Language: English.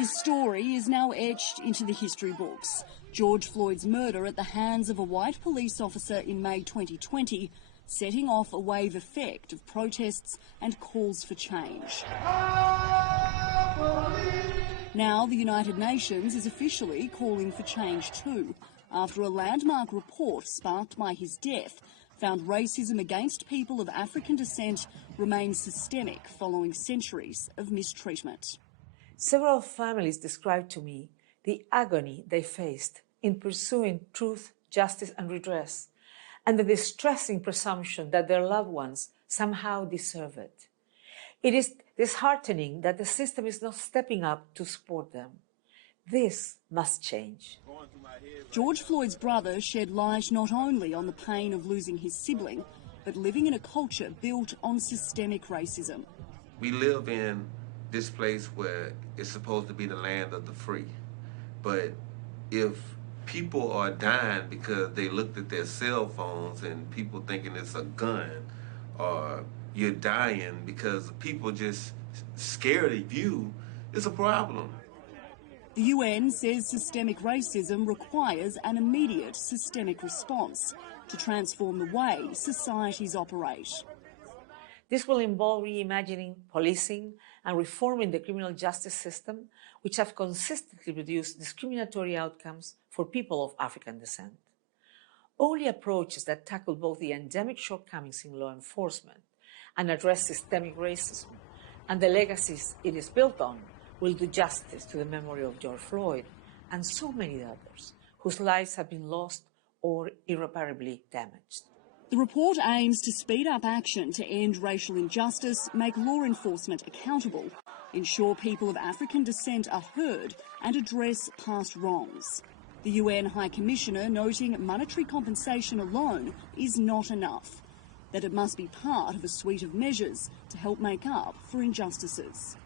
His story is now etched into the history books. George Floyd's murder at the hands of a white police officer in May 2020, setting off a wave effect of protests and calls for change. Now the United Nations is officially calling for change too, after a landmark report sparked by his death found racism against people of African descent remains systemic following centuries of mistreatment. Several families described to me the agony they faced in pursuing truth, justice and redress, and the distressing presumption that their loved ones somehow deserve it. It is disheartening that the system is not stepping up to support them. This must change. George Floyd's brother shed light not only on the pain of losing his sibling, but living in a culture built on systemic racism. We live in this place where it's supposed to be the land of the free. But if people are dying because they looked at their cell phones and people thinking it's a gun, or you're dying because people just scared of you, it's a problem. The UN says systemic racism requires an immediate systemic response to transform the way societies operate. This will involve reimagining policing and reforming the criminal justice system, which have consistently produced discriminatory outcomes for people of African descent. Only approaches that tackle both the endemic shortcomings in law enforcement and address systemic racism and the legacies it is built on will do justice to the memory of George Floyd and so many others whose lives have been lost or irreparably damaged. The report aims to speed up action to end racial injustice, make law enforcement accountable, ensure people of African descent are heard and address past wrongs. The UN High Commissioner noting monetary compensation alone is not enough, that it must be part of a suite of measures to help make up for injustices.